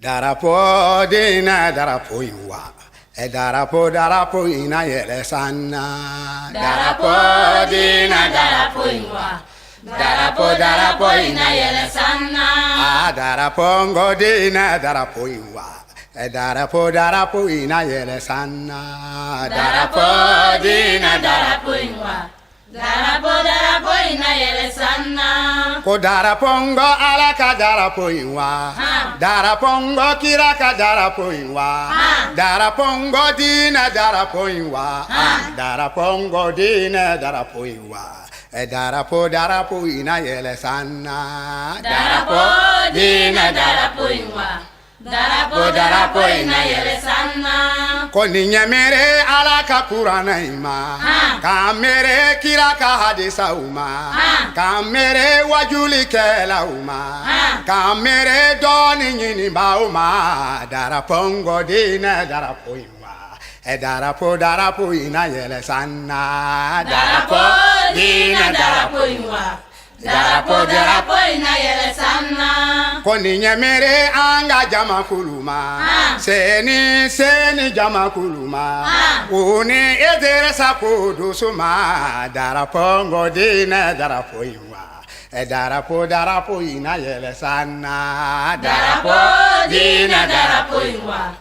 Darapo dina darapo iwa, darapo ina yele sana. Darapo dina darapo iwa, darapo ina yele sana. Darapo ngodina darapo iwa, darapo ina yele sana. Darapo dina darapo iwa, darapo ina yele sana. Ko darapongo alaka darapo iwa, darapongo kiraka darapo iwa, darapongo dina darapo iwa, darapongo dina darapo iwa, darapo ina yele sana. Darapo dina darapo iwa, darapo ina yele sana. Ko ninyamere alaka kurana ima, kamere kiraka hadisa uma, kamere wajuli kela uma, kamere doni nyini ba uma, darapongo dina darapo iwa, darapo ina yele sana. Darapo dina darapo iwa, darapo ina yele sana. Ko ninyamere anga jama kuluma, seni jama kuluma, uni edere sakudu suma, darapongo dina darapo iwa, darapo ina yele sana. Darapo dina darapo iwa,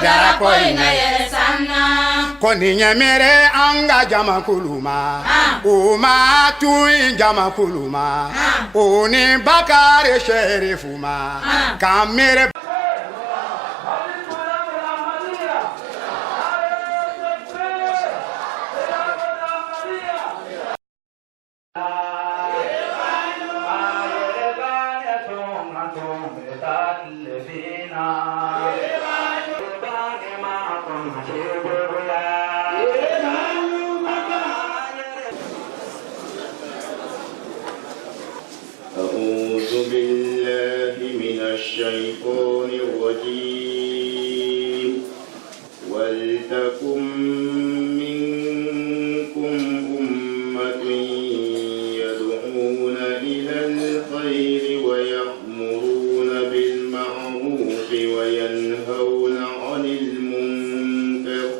darapo ina yele sana. Ko ninyamere anga jama kuluma, uma tuin jama kuluma, uni bakare sherifuma, kamere أعوذ بالله من الشيطان الرجيم ولتكن منكم أمة يدعون إلى الخير ويأمرون بالمعروف وينهون عن المنكر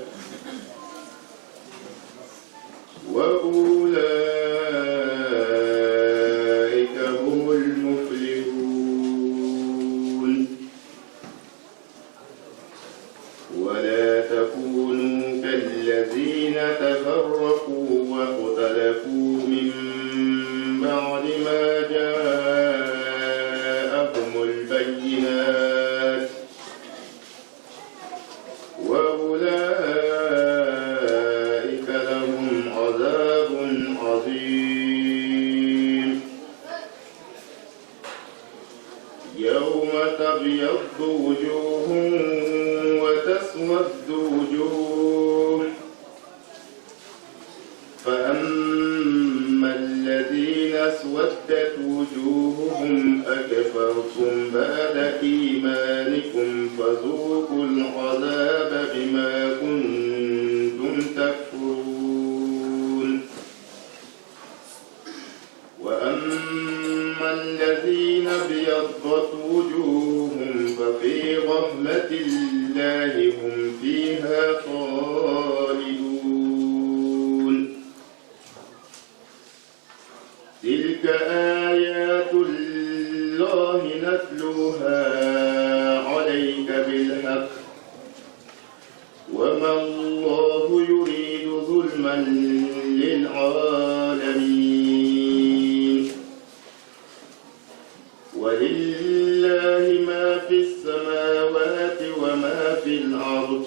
وأولئك هم المفلحون ولا تكونوا كالذين تفرقوا واختلفوا من بعد ما جاءهم البينات وأولئك لهم عذاب عظيم يوم تبيض وجوه وتسود وجوه فأما الذين اسودت وجوههم أكفرتم بعد إيمانكم فذوقوا العذاب بما كنتم تكفرون وأما الذين ابيضت وجوههم ففي رحمة الله هم فيها خالدون تلك آيات الله نتلوها عليك بالحق وما الله يريد ظلما للعالمين ولله ما في السماوات وما في الأرض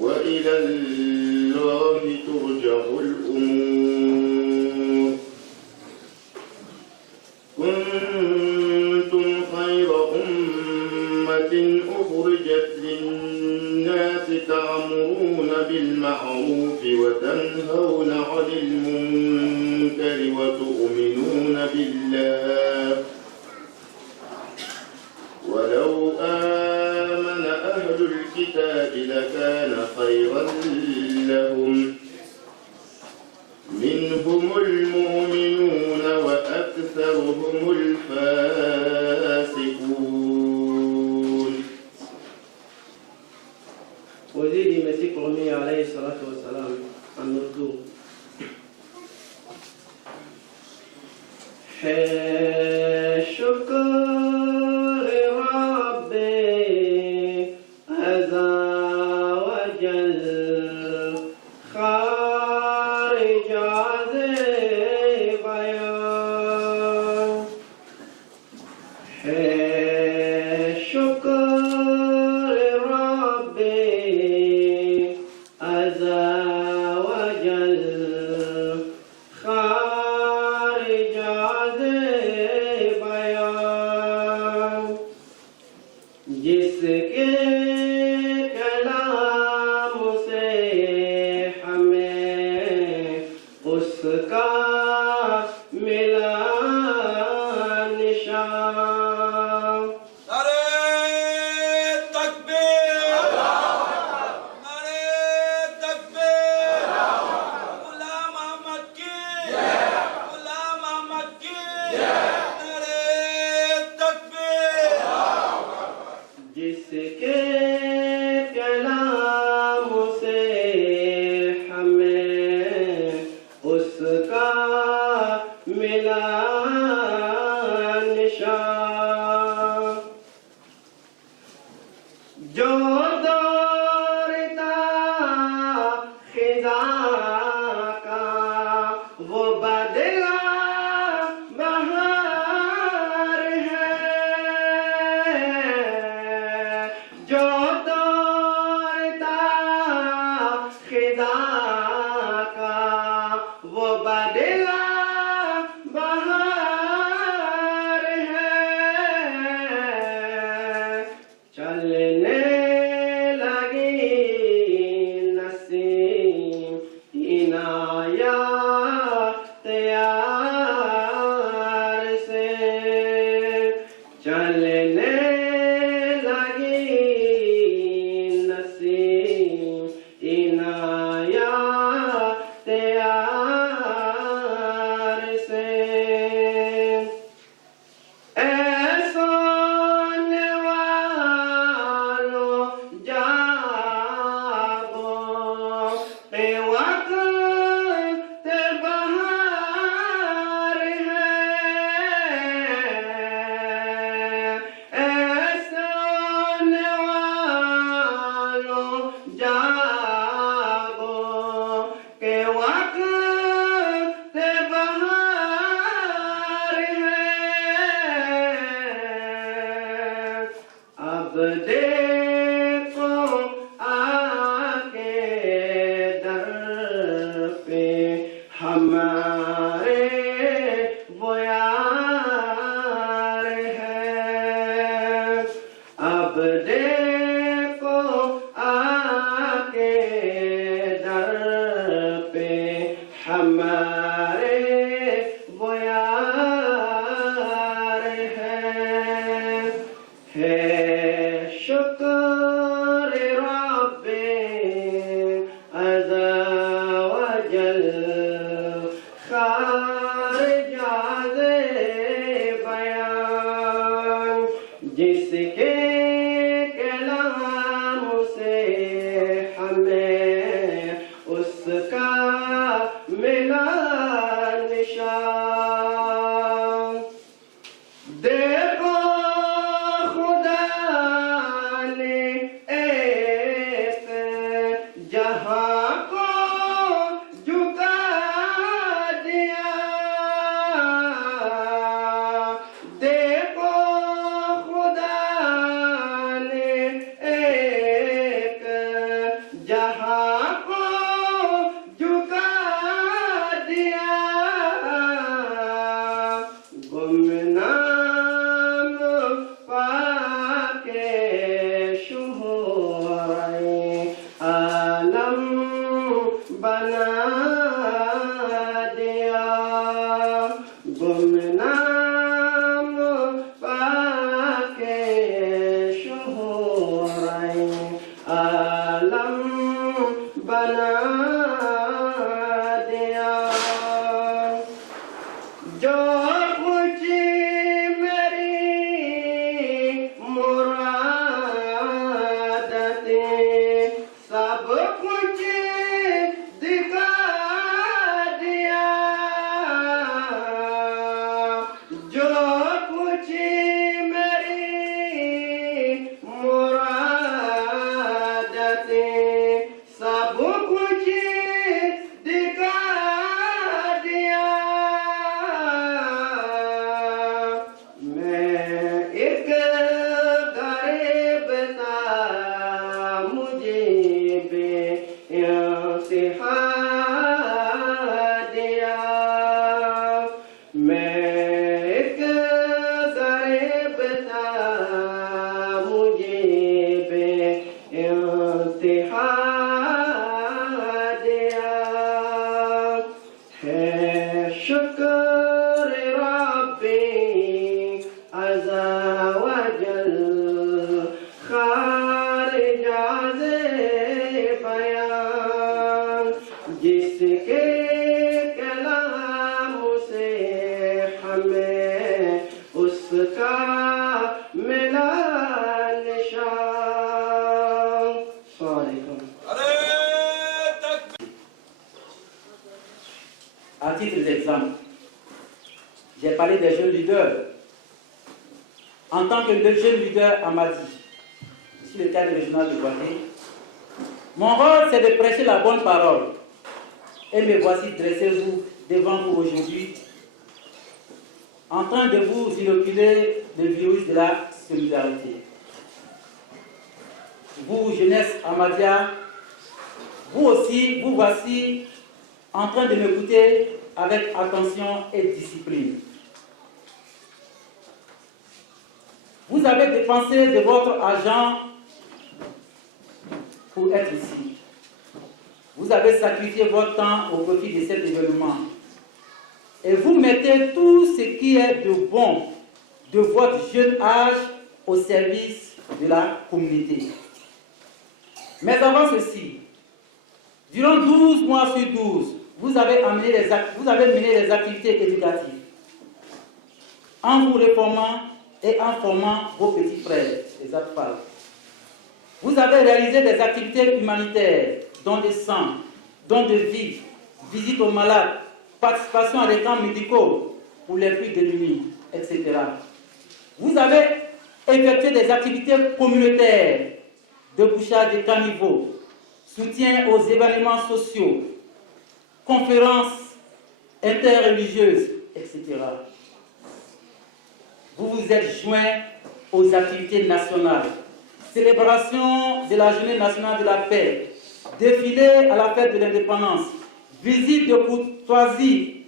وإلى الله ترجع الأمور كنتم خير أمة أخرجت للناس تأمرون بالمعروف وتنهون عن المنكر وتؤمنون بالله ولو آمن أهل الكتاب لكان خيرا لهم منهم المؤمنون وأكثرهم الفاسقون चलने titre d'exemple, j'ai parlé des jeunes leaders. En tant que jeune leader à Madi, ici le cadre régional de Guadeloupe, mon rôle c'est de prêcher la bonne parole. Et me voici dressez-vous devant vous aujourd'hui, en train de vous inoculer le virus de la solidarité. Vous, jeunesse Ahmadiyya, vous aussi, vous voici en train de m'écouter avec attention et discipline. Vous avez dépensé de votre argent pour être ici. Vous avez sacrifié votre temps au profit de cet événement. Et vous mettez tout ce qui est de bon de votre jeune âge au service de la communauté. Mais avant ceci, durant 12 mois sur 12, vous avez mené les activités éducatives en vous réformant et en formant vos petits frères, les APFAL. Vous avez réalisé des activités humanitaires, dons de sang, dons de vie, visites aux malades, participation à des camps médicaux pour les plus démunis, etc. Vous avez effectué des activités communautaires, débouchage des caniveaux, soutien aux événements sociaux, conférences interreligieuses, etc. Vous vous êtes joints aux activités nationales, célébration de la Journée nationale de la paix, défilé à la fête de l'indépendance, visite de courtoisie,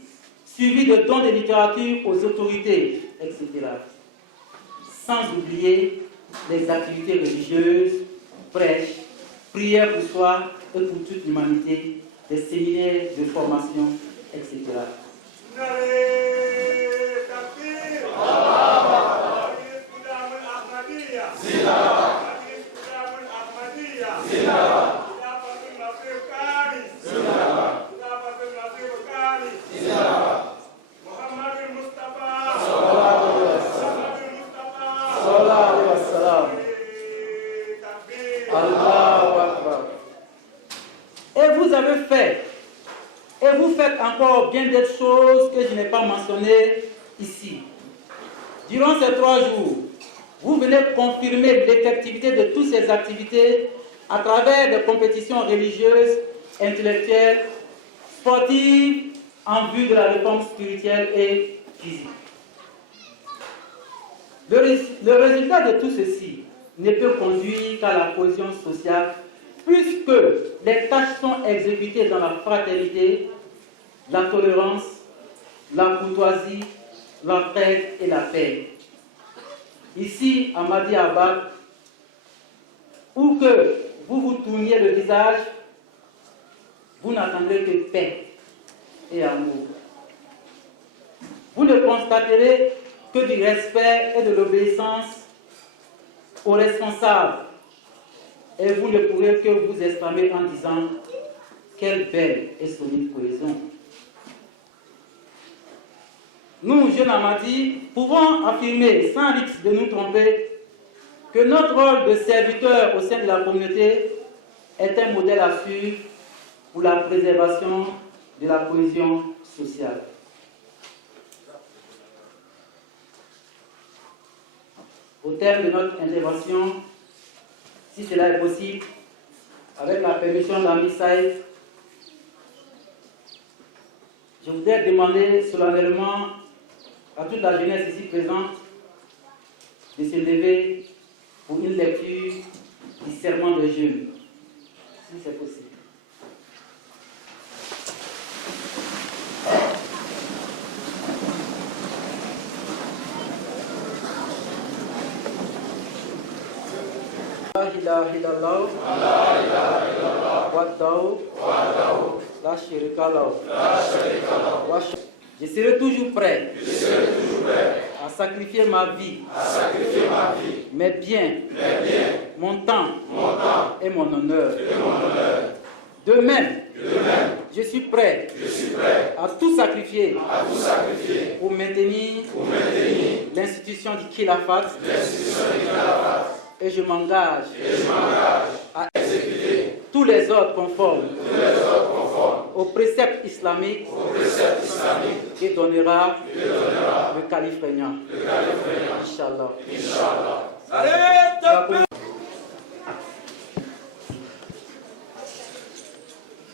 suivi de dons de littérature aux autorités, etc. Sans oublier les activités religieuses, prêches, prières pour soi et pour toute l'humanité, des séminaires de formation, etc. Et vous faites encore bien d'autres choses que je n'ai pas mentionnées ici. Durant ces 3 jours, vous venez confirmer l'effectivité de toutes ces activités à travers des compétitions religieuses, intellectuelles, sportives, en vue de la réforme spirituelle et physique. Le résultat de tout ceci ne peut conduire qu'à la cohésion sociale, puisque les tâches sont exécutées dans la fraternité, la tolérance, la courtoisie, l'entraide et la paix. Ici, à Madi Abad, où que vous vous tourniez le visage, vous n'attendrez que paix et amour. Vous ne constaterez que du respect et de l'obéissance aux responsables. Et vous ne pourrez que vous exprimer en disant quelle belle et solide cohésion. Nous, jeunes Ahmadis, pouvons affirmer sans risque de nous tromper que notre rôle de serviteur au sein de la communauté est un modèle à suivre pour la préservation de la cohésion sociale. Au terme de notre intervention, si cela est possible, avec la permission de l'ami Saïf, je voudrais demander solennellement à toute la jeunesse ici présente de se lever pour une lecture du serment de jeûne, si c'est possible. La ilaha illallah, la sharika lahu. Je serai toujours prêt à sacrifier ma vie, mes biens, mon temps et mon honneur. De même, je suis prêt à tout sacrifier pour maintenir l'institution du Khilafat. Et je m'engage à exécuter tous les ordres conformes aux préceptes islamiques et donnera le calife régnant. Inch'Allah.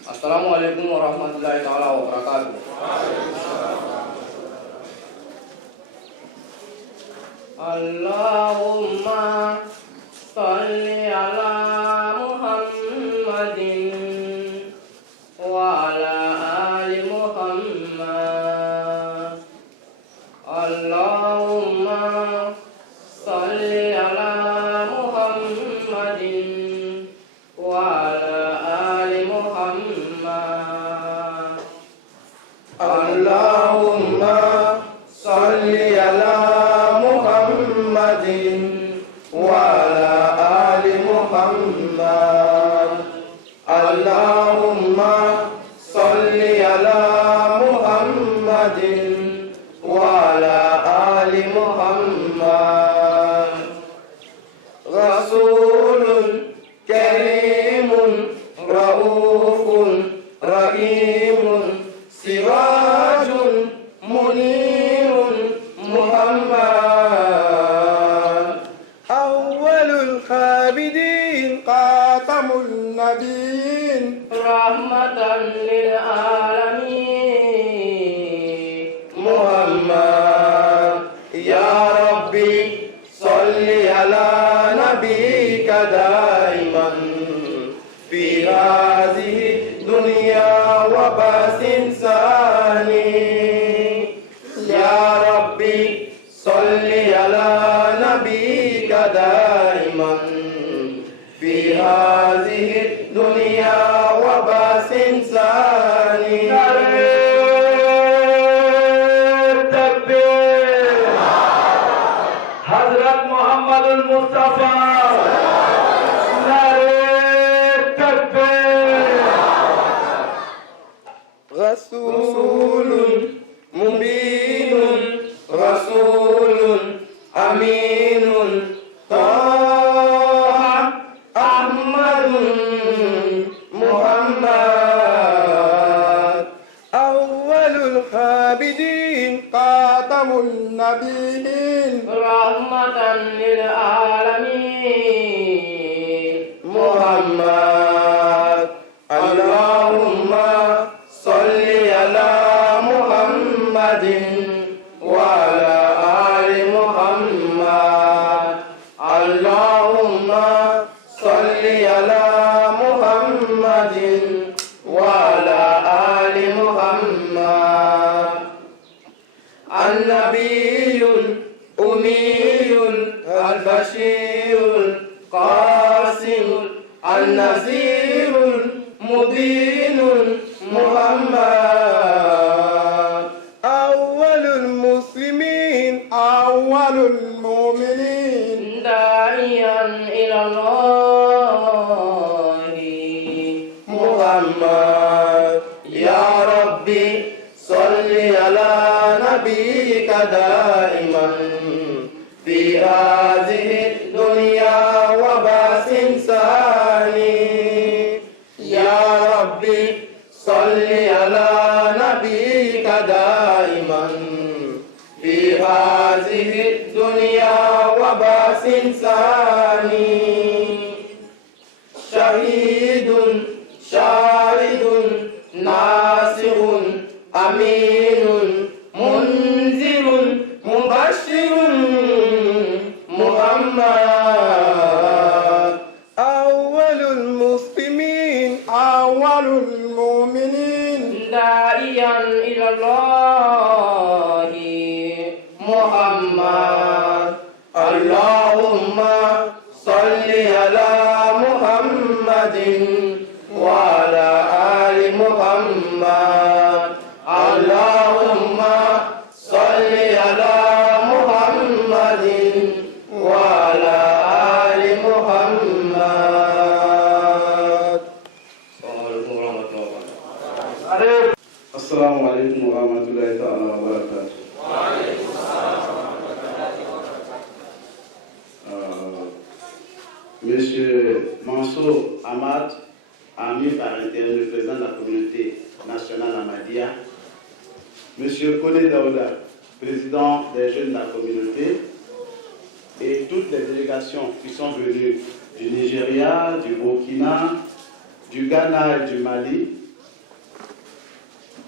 Assalamu alaikum wa rahmatullahi ta'ala wa barakatuh. Allahumma salli ala Muhammadin wa ala ali Muhammad. Allahumma salli ala Muhammadin wa ala ali Muhammad. Allahumma salli ala Muhammadin wa ala ali Muhammad. Allahumma salli ala Muhammadin wa ala ali Muhammad. Rasulun karimun raufun rahimun sirajun munirun Muhammad. Awwalul khabidin qatamul nabiyin rahmatan lil alamin Muhammad. Ya Rabbi salli ala nabiyyika daiman fi hadhihi dunya wa basin sani. Ya Rabbi salli ala nabiyyika daiman fi hadhihi dunya wa basin sani. Takbir. Hazrat Muhammadul Mustafa. Rasulun mubinun Rasulun aminun Taha Ahmadun Muhammad. Awwalul khabidin qatamul nabiyin rahmatan lil alamin Muhammad. Allahumma salli ala Muhammadin wa ala ali Muhammad. Allahumma salli ala Muhammadin wa ala ali Muhammad. An-nabiyyul ummiyul al-bashirul qasimul an-nazirul mubinul Muhammad. Awwalul muslimin awwalul mu'minin da'iyan ila Allah Muhammad. Ya Rabbi salli ala nabiyyika daiman fi hadhihi dunya wa basin sani. Ya Rabbi salli ala nabiyyika daiman fi hadhihi dunya wa basin sani. Shahidun shahidun nasirun aminun munzirun mubashirun Muhammad. Awwalul muslimin awwalul mu'minin da'iyan ila Allah Muhammad. Allahumma salli ala Muhammadin wa ala ali Muhammad. Allahumma salli ala Muhammadin wa ala ali Muhammad. Assalamu alaikum wa rahmatullahi ta'ala wa barakatuh. Monsieur Mansour Ahmad, ami par intérim, le président de la communauté national Ahmadiyya, M. Kone Daouda, président des jeunes de la communauté, et toutes les délégations qui sont venues du Nigeria, du Burkina, du Ghana et du Mali,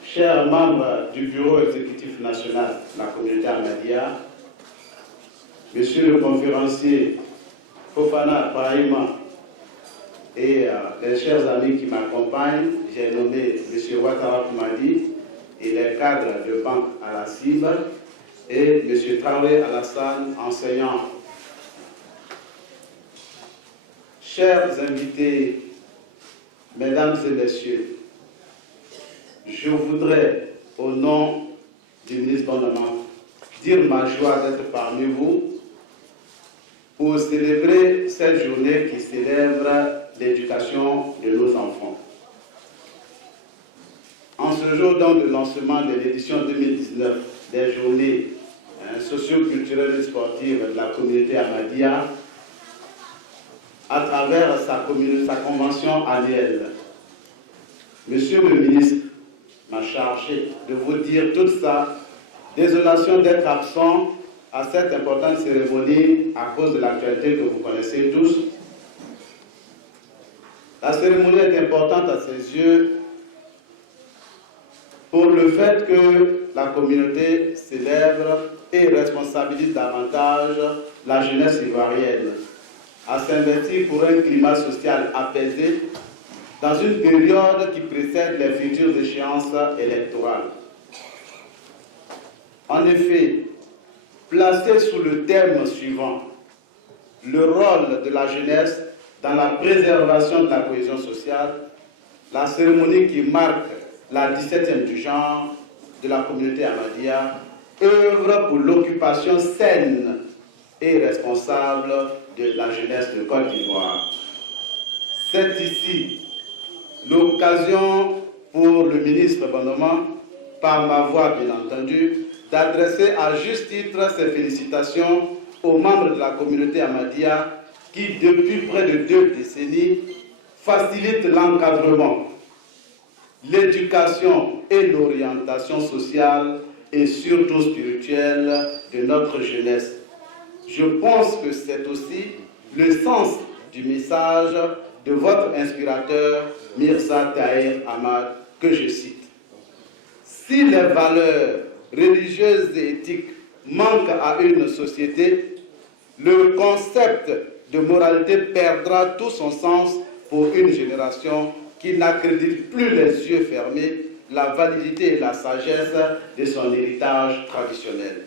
chers membres du bureau exécutif national de la communauté Ahmadiyya, Monsieur le conférencier Fofana Paraïma et les chers amis qui m'accompagnent, j'ai nommé M. Ouattara Koumadi et les cadres de banque à la CIB et M. Traoré Alassane, enseignant. Chers invités, mesdames et messieurs, je voudrais, au nom du ministre Bonnement, dire ma joie d'être parmi vous pour célébrer cette journée qui célèbre l'éducation de nos enfants. En ce jour donc de lancement de l'édition 2019 des journées socio-culturelles et sportives de la communauté Ahmadiyya, à travers sa convention annuelle, Monsieur le ministre m'a chargé de vous dire tout ça. Désolation d'être absent à cette importante cérémonie à cause de l'actualité que vous connaissez tous. La cérémonie est importante à ses yeux pour le fait que la communauté célèbre et responsabilise davantage la jeunesse ivoirienne à s'investir pour un climat social apaisé dans une période qui précède les futures échéances électorales. En effet, placé sous le thème suivant, le rôle de la jeunesse dans la préservation de la cohésion sociale, la cérémonie qui marque la 17e du genre de la communauté Ahmadiyya œuvre pour l'occupation saine et responsable de la jeunesse de Côte d'Ivoire. C'est ici l'occasion pour le ministre Bonnement, par ma voix bien entendu, d'adresser à juste titre ses félicitations aux membres de la communauté Ahmadiyya qui, depuis près de 2 décennies, facilitent l'encadrement, l'éducation et l'orientation sociale et surtout spirituelle de notre jeunesse. Je pense que c'est aussi le sens du message de votre inspirateur, Mirza Tahir Ahmad, que je cite. Si les valeurs religieuses et éthiques manquent à une société, le concept de moralité perdra tout son sens pour une génération qui n'accrédite plus les yeux fermés la validité et la sagesse de son héritage traditionnel.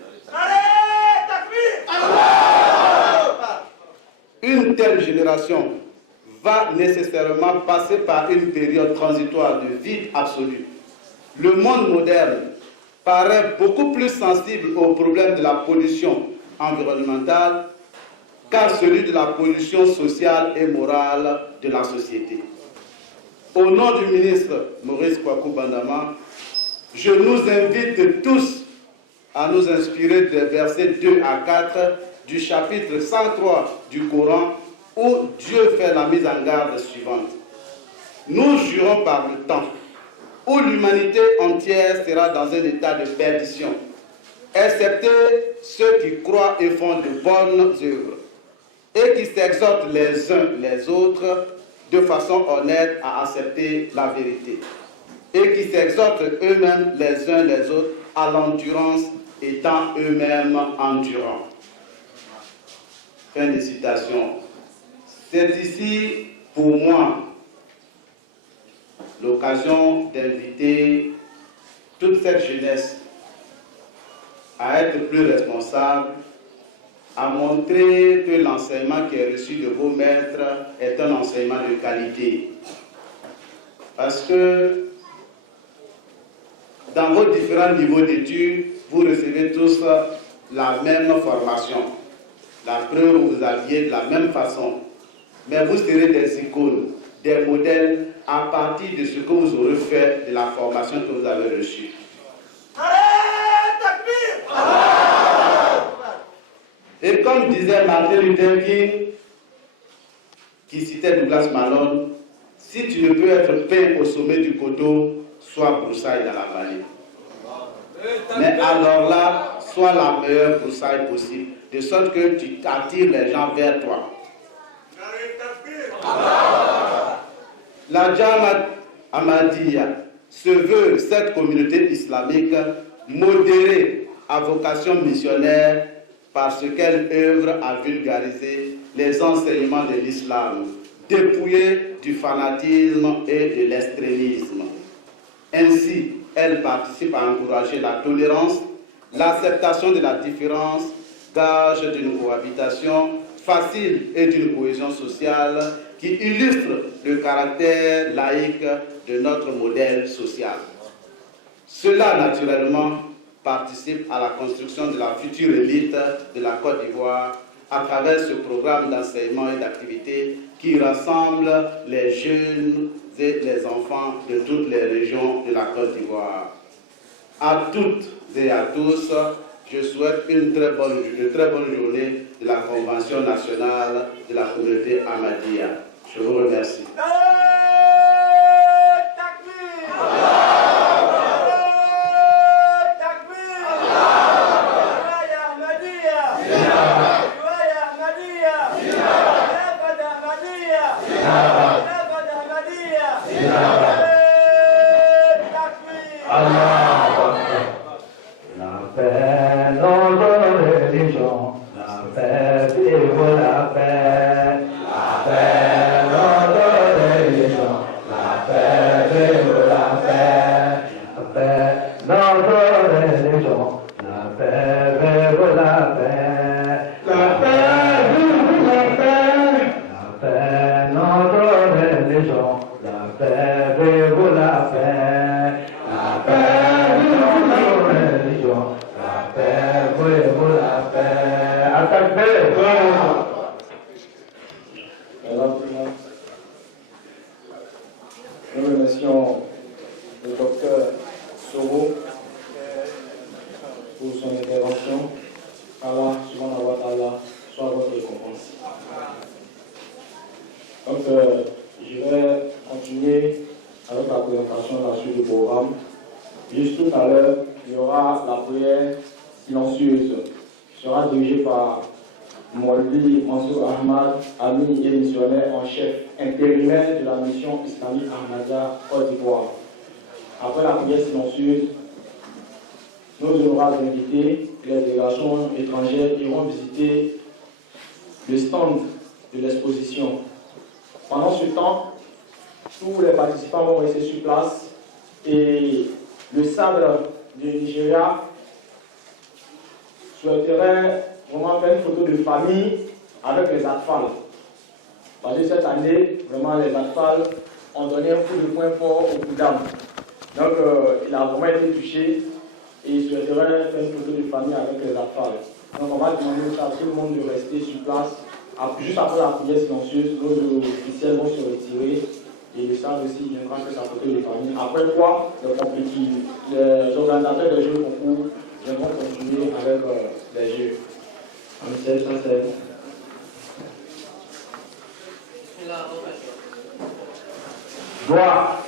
Une telle génération va nécessairement passer par une période transitoire de vide absolu. Le monde moderne paraît beaucoup plus sensible au problème de la pollution environnementale qu'à celui de la pollution sociale et morale de la société. Au nom du ministre Maurice Kwaku Bandama, je nous invite tous à nous inspirer des versets 2 à 4 du chapitre 103 du Coran où Dieu fait la mise en garde suivante. Nous jurons par le temps où l'humanité entière sera dans un état de perdition, excepté ceux qui croient et font de bonnes œuvres, et qui s'exhortent les uns les autres de façon honnête à accepter la vérité, et qui s'exhortent eux-mêmes les uns les autres à l'endurance, étant eux-mêmes endurants. Fin de citation. C'est ici, pour moi, l'occasion d'inviter toute cette jeunesse à être plus responsable, à montrer que l'enseignement qui est reçu de vos maîtres est un enseignement de qualité. Parce que dans vos différents niveaux d'études, vous recevez tous la même formation. La preuve, vous vous habillez de la même façon. Mais vous serez des icônes, des modèles à partir de ce que vous aurez fait de la formation que vous avez reçue. Et comme disait Martin Luther King, qui citait Douglas Malone, si tu ne peux être peint au sommet du coteau, soit broussaille dans la vallée. Mais alors là, sois la meilleure broussaille possible, de sorte que tu attires les gens vers toi. La Jamaat Ahmadiyya se veut cette communauté islamique modérée à vocation missionnaire parce qu'elle œuvre à vulgariser les enseignements de l'islam, dépouillée du fanatisme et de l'extrémisme. Ainsi, elle participe à encourager la tolérance, l'acceptation de la différence, gage d'une cohabitation facile et d'une cohésion sociale qui illustre le caractère laïque de notre modèle social. Cela, naturellement, participe à la construction de la future élite de la Côte d'Ivoire à travers ce programme d'enseignement et d'activité qui rassemble les jeunes et les enfants de toutes les régions de la Côte d'Ivoire. À toutes et à tous, je souhaite une très bonne journée de la Convention nationale de la communauté Ahmadiyya. Je vous remercie. Nous remercions le docteur Soro pour son intervention. Allah, subhanahu wa ta'ala, soit votre récompense. Donc, je vais continuer avec la présentation de la suite du programme. Juste tout à l'heure, il y aura la prière silencieuse qui sera dirigée par Molvi Mansour Ahmad, ami et missionnaire en chef intérimaire de la mission islamique Ahmadiyya Côte d'Ivoire. Après la prière silencieuse, nos honorables invités et les délégations étrangères iront visiter le stand de l'exposition. Pendant ce temps, tous les participants vont rester sur place et le sabre du Nigeria souhaiterait vraiment faire une photo de famille avec les Atfal. Parce que cette année, vraiment, les Atfal ont donné un coup de poing fort au Koudam. Donc, il a vraiment été touché et il souhaiterait faire une photo de famille avec les Atfal. Donc, on va demander à tout le monde de rester sur place. Juste après la prière silencieuse, nos officiels vont se retirer et le sabre aussi viendra faire sa photo de famille. Après quoi, les organisateurs des Jeux concours viendront continuer avec les Jeux. Ça c'est. Gloire.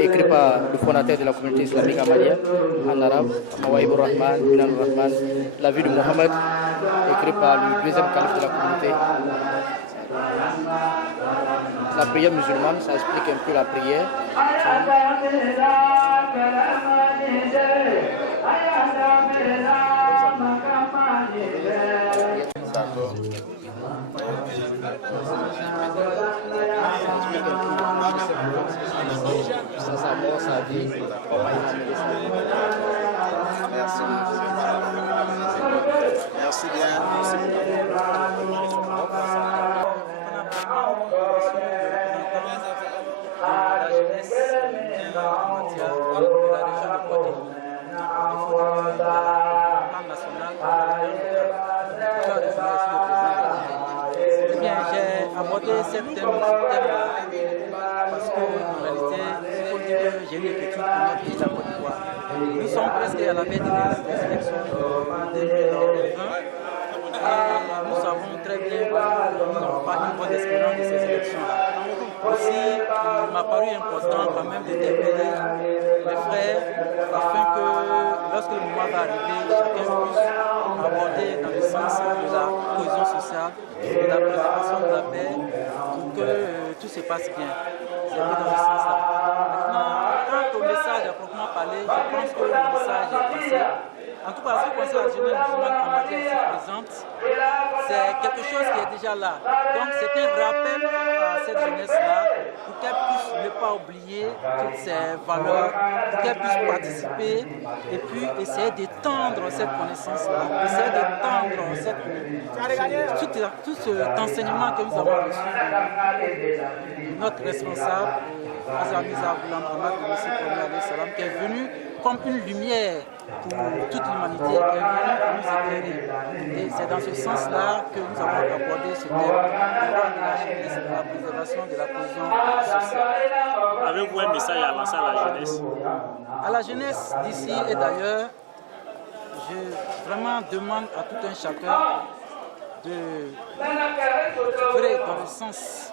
Écrit par le fondateur de la communauté islamique Ahmadiyya en arabe, Mawahibur Rahman, Minanur Rahman, La vie de Mohammed, écrit par le deuxième calife de la communauté, La prière musulmane, ça explique un peu la prière. Sa mort, sa vie, comment il a amené sa vie. Merci. Merci bien. J'ai abordé cette thème parce qu'en réalité, il faut dire que j'ai une inquiétude pour notre pays, la Côte d'Ivoire. Nous sommes presque à la veille des élections de 2020 et nous savons très bien que nous n'avons pas une bonne expérience de ces élections-là. Aussi, il m'a paru important quand même d'interpeller les frères afin que lorsque le moment va arriver, chacun puisse aborder dans le sens de la cohésion sociale, de la préservation de la paix, pour que tout se passe bien. C'est un peu dans ce sens-là. Maintenant, quant au message à proprement parler, je pense que le message est passé. En tout cas, ce qui concerne la jeunesse musulmane en matière ici présente, c'est quelque chose qui est déjà là. Donc c'est un rappel à cette jeunesse-là pour qu'elle puisse ne pas oublier toutes ses valeurs, pour qu'elle puisse participer et puis essayer d'étendre cette connaissance-là, essayer d'étendre tout cet enseignement que nous avons reçu de notre responsable, Azamiza Goulam Ahmad, qui est venu comme une lumière pour toute l'humanité, qui est venu nous éclairer. Et c'est dans ce sens-là que nous avons abordé ce thème de la jeunesse, de la préservation de la cohésion sociale. Avez-vous un message à lancer à la jeunesse? À la jeunesse d'ici et d'ailleurs, je vraiment demande à tout un chacun de vrai dans le sens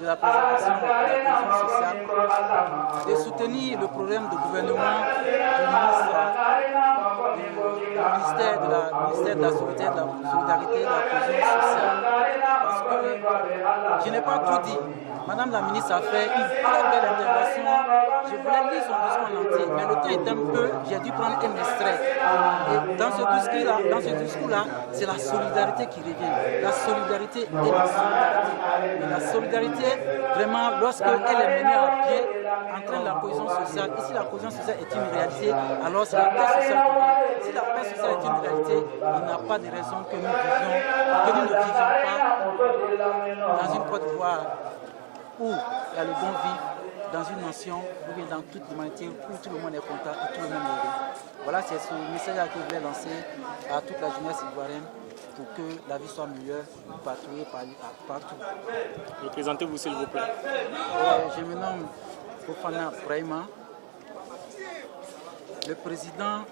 de la préservation de la cohésion sociale, de soutenir le programme de gouvernement du ministère de la solidarité et de la cohésion sociale. Parce que je n'ai pas tout dit. Madame la ministre a fait une très belle intervention. Je voulais lire son discours en entier, mais le temps est un peu, j'ai dû prendre un extrait. Et dans ce discours-là, c'est la solidarité qui revient. La solidarité et la solidarité. Et la solidarité, vraiment, lorsqu'elle est menée à bien, entraîne la cohésion sociale. Et si la cohésion sociale est une réalité, alors c'est la paix sociale qui vient. Si la paix sociale est une réalité, il n'y a pas de raison que nous ne vivions pas dans une Côte d'Ivoire où il y a le bon vivre, dans une nation ou bien dans toute l'humanité où tout le monde est content et tout le monde est heureux. Voilà, c'est ce message que je voulais lancer à toute la jeunesse ivoirienne pour que la vie soit meilleure partout. Représentez-vous s'il vous plaît. Je me nomme Fofana Brahima, le président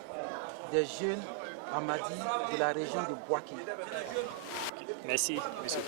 des jeunes Amadi de la région de Bouaké. Merci, monsieur.